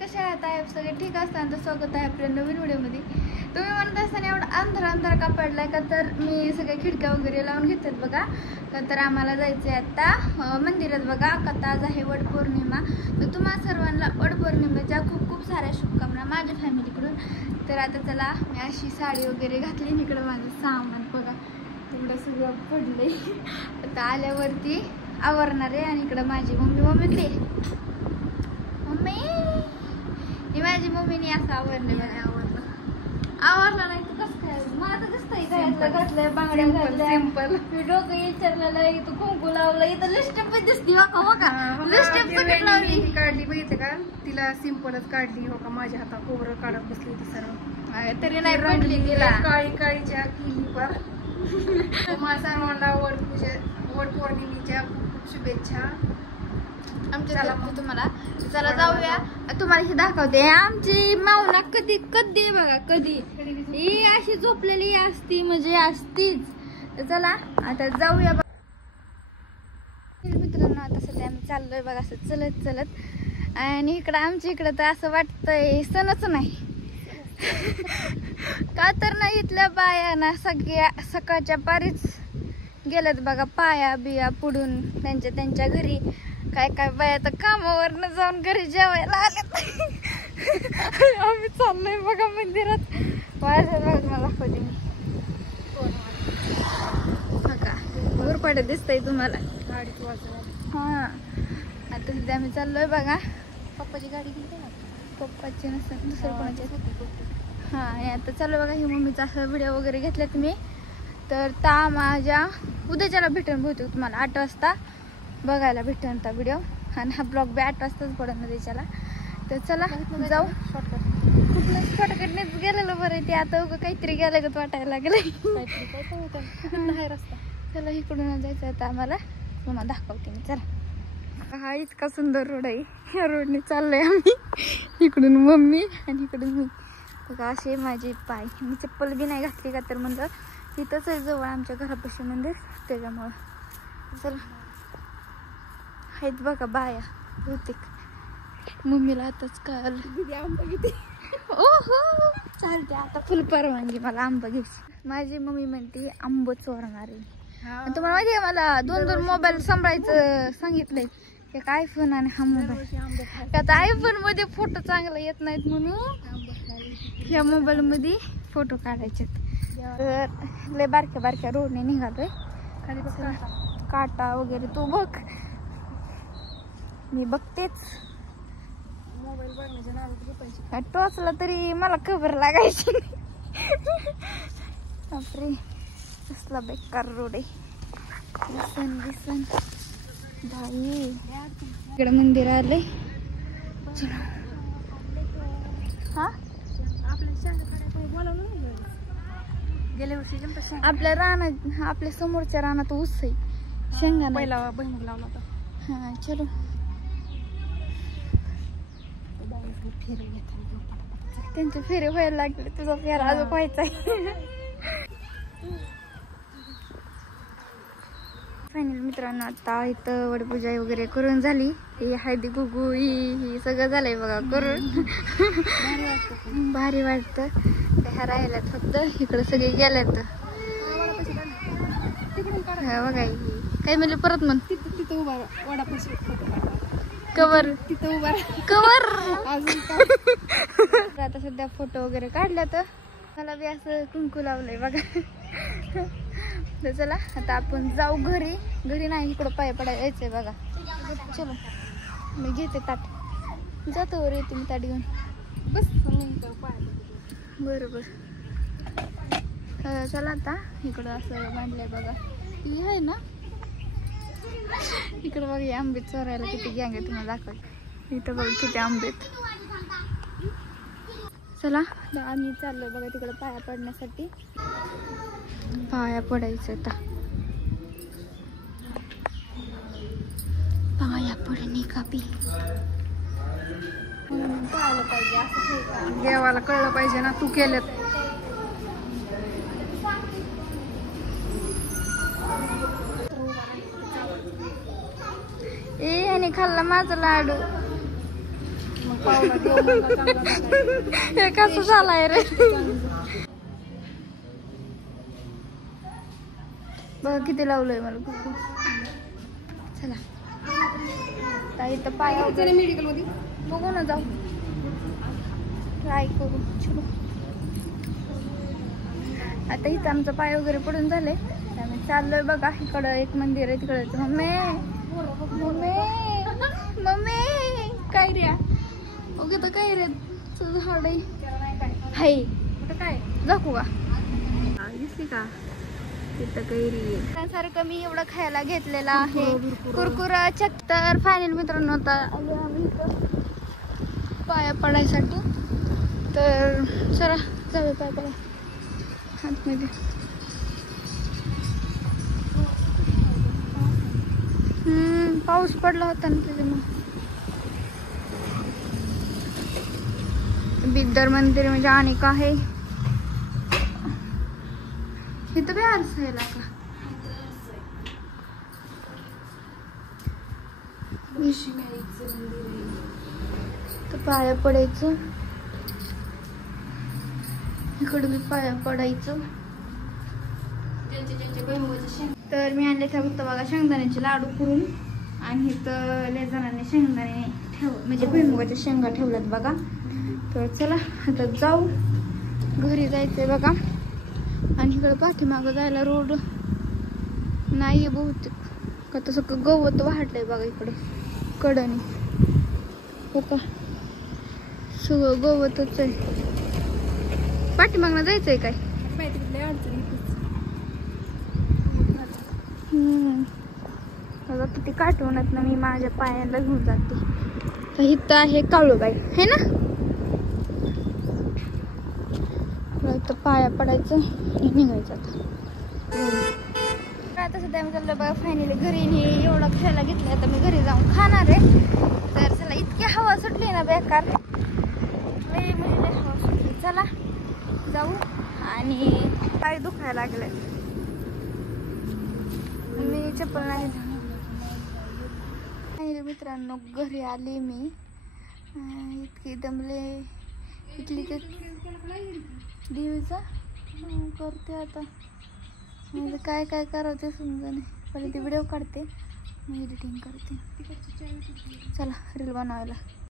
कशा आहात? आहे सगळे ठीक असताना तर स्वागत आहे आपल्या नवीन व्हिडिओमध्ये. तुम्ही म्हणत असताना एवढा अंधार का पडलाय का, तर मी सगळ्या खिडक्या वगैरे लावून घेतात बघा. का तर आम्हाला जायचं आहे आता मंदिरात बघा. का आज आहे वटपौर्णिमा. तर तुम्हा सर्वांना वटपौर्णिमेच्या खूप खूप साऱ्या शुभकामना माझ्या फॅमिलीकडून. तर आता चला, मी अशी साडी वगैरे घातली. इकडं माझं सामान बघा एवढं सगळं पडलंय. आता आल्यावरती आवरणार आहे. आणि इकडं माझी मम्मीकडे मम्मी ही माझी मम्मीने असं आवरले. मला आवरला नाही तर कसं काय? मला तर दिसतंय घातलं घातलंय, बांगड्या घातल्या, सिंपल. मी डोकं विचारलेलं आहे, इथं कुंकू लावलं, इथं लिस्टिप पण दिसती बघा. लिस्टिप पण लावली काढली बघितलं का? तिला सिंपलच काढली हो का? माझ्या हातात कोबरं काढत बसली ती सर्व. तरी नाही पडली तिला. काळी काळीच्या केली पर. तुम्हाला सर्वांना वटपौर्णिमेच्या खूप खूप शुभेच्छा. आमच्या तुम्हाला. चला जाऊया, तुम्हाला हे दाखवते. आमची मावना कधी बघा कधी ही अशी झोपलेली असती, म्हणजे असतीच. तर चला आता जाऊया मित्रांनो. आता सध्या आम्ही चाललोय बघा असं चलत चलत. आणि इकडं आमच्या इकडं तर असं वाटतंय सणच नाही. का तर ना इथल्या बाया ना सगळ्या सकाळच्या पारीच गेल्यात बघा, पाया बिया पुढून त्यांच्या घरी. काय काय बाया तर कामावरनं जाऊन घरी जेवायला आल्यात. आम्ही चाललोय बघा मंदिरात. माझ्या बघा मला दाखवते मी बघा, गुरपाटे दिसतंय तुम्हाला. हा आता सध्या आम्ही चाललोय बघा. पप्पाची गाडी घेते ना? पप्पाची नसेल, दुसरं कोणाची. हा आता चालू बघा. ही मम्मीचा असं व्हिडिओ वगैरे घेतला तुम्ही. तर ता माझ्या उद्याच्याला भेटून बहुतेक तुम्हाला 8 वाजता बघायला भेटून ता व्हिडिओ. आणि हा ब्लॉग बी 8 वाजताच पडून उद्याच्याला. तर चला जाऊ. कुठलं शॉर्टकटनेच गेलेलं बरं. ते आता उगं काहीतरी गेलं का वाटायला लागलंय. रस्ता. चला इकडून जायचं आता आम्हाला. तुम्हाला दाखवते मी. चला, हा इतका सुंदर रोड आहे. ह्या रोडने चाललोय आम्ही. इकडून मम्मी आणि इकडून मी बघा. असे माझे पाय. मी चप्पल बी नाही घातली का, तर म्हणलं इथंच आहे जवळ आमच्या घरापाशी मंदिर, त्याच्यामुळं. चला आहेत बघा बाया बहुतेक. मम्मीला आताच कळालं आंबा घेते. ओहो चालते आता फुल परवानगी मला आंबा घ्यायची. माझी मम्मी म्हणते आंब चोरणार आहे. तुम्हाला माहिती आहे, मला 2 मोबाईल सांभाळायचं सांगितलंय. एक आयफोन आणि हा मोबाईल. आता आयफोन मध्ये फोटो चांगला येत नाहीत म्हणून ह्या मोबाईल मध्ये फोटो काढायचे. तर लय बारक्या रोडने निघालोय. खाली काटा वगैरे तू बघ, मी बघतेच. मोबाईल बघण्याच्या नावात टोचला तरी मला खबर लागायची. बापरे कसला बेकार रोड आहे. दिसन बाई. इकडे मंदिर आलंय. चला. हा गेल्या वर्षी आपल्या रानात, आपल्या समोरच्या रानात ऊस आहे. शेंगा पहिला बहिणीला लावला होता. हा चलो. त्यांचे फेरे व्हायला लागले. तुझा फेरा अजून व्हायचा आहे. फायनल मित्रांनो, आता इथं वडपूजा वगैरे करून झाली. ही हळदी कुकू ही सगळं झालंय बघा करून. भारी वाटतं. ह्या राहिल्यात फक्त. इकडं सगळे गेल्यात बघा. काय म्हणले परत म्हण. तिथं उभा वडापाशी कवर तिथं उभा कवर. आता सध्या फोटो वगैरे काढल्या. तर मला बी असं कुंकू लावलंय बघा. तर चला आता आपण जाऊ घरी नाही, इकडं पाय पडायला यायचंय बघा. चलो मी घेते ताट. जातो वर येते मी ताट घेऊन. बस बरोबर. चला आता इकडं असं बांधलंय बघा. ती आहे ना इकडं बघा. हे आंबे चोरायला किती गँग आहे तुम्हाला दाखवते. इथं बघा किती आंबेत. चला आम्ही चाललोय बघा तिकडं पाया पडण्यासाठी. पाया पडायचं आता. पाया पडणे का बी कळलं पाहिजे. असं देवाला कळलं पाहिजे ना तू केलं. ह्याने खाल्ला माझा लाडू. मग पावला देव म्हणला चांगला सकाळी. हे कसं झालंय रे बघ किती लावलंय मला कुकू. चला ताई तर पाय वगैरे मेडिकल मध्ये बघू ना जाऊ ट्राय करू. चलो आता इथं आमचं पाय वगैरे पडून झाले आम्ही चाललोय बघा. इकडं एक मंदिर आहे तिकडं. मम्मी मम्मी मम्मी काय रे ओके तर काय रे तुझं झाड आहे हाय कुठं काय दाखवू का दिसली का तिथं कैरी त्यासारखं मी एवढं खायला घेतलेला आहे. कुरकुरा चक्कर फायनल मित्रांनो आता आलो आम्ही इथं पाया पडायसाठी. तर चला जाऊया पाय पडा आतमध्ये. पाऊस पडला होता ना त्याच्यामुळे. बिद्दर मंदिर म्हणजे अनेक आहे इथं बी आरसायला का तर पाया पडायचं. इकडे बी पाया पडायचं. तर मी आणले फक्त बघा शेंगदाण्याचे लाडू करून आणि इथं लय जणांनी शेंगदाणे म्हणजे भुईमुगाच्या शेंगा ठेवल्यात बघा. तर चला आता जाऊ घरी जायचंय बघा. आणि इकडं पाठीमागं जायला रोड नाही बहुतेक का तसं गवत वाढलंय बघा इकडं कडनी हो का सगळं गवतच आहे. पाठीमागनं जायचंय काय बघा किती काठवणात ना मी माझ्या पायाला घेऊन जाते. इथं आहे काळूबाई है ना तर पाया पडायचं निघायचं आता सध्या मी चाललं बघा फायनली घरी. नाही एवढा खायला घेतलं आता मी घरी जाऊन खाणार आहे. तर चला इतकी हवा सुटली ना बेकार लई म्हणजे लई हवा सुटली. चला जाऊ आणि पाय दुखायला लागले मी चप्पल नाही फायनली मित्रांनो घरी आले मी. इतकी दमले इथली ते देवीचा करते आता म्हणजे काय काय करावं ते समजा नाही. पहिले ते व्हिडिओ काढते मग एडिटिंग करते. चला रील बनवायला.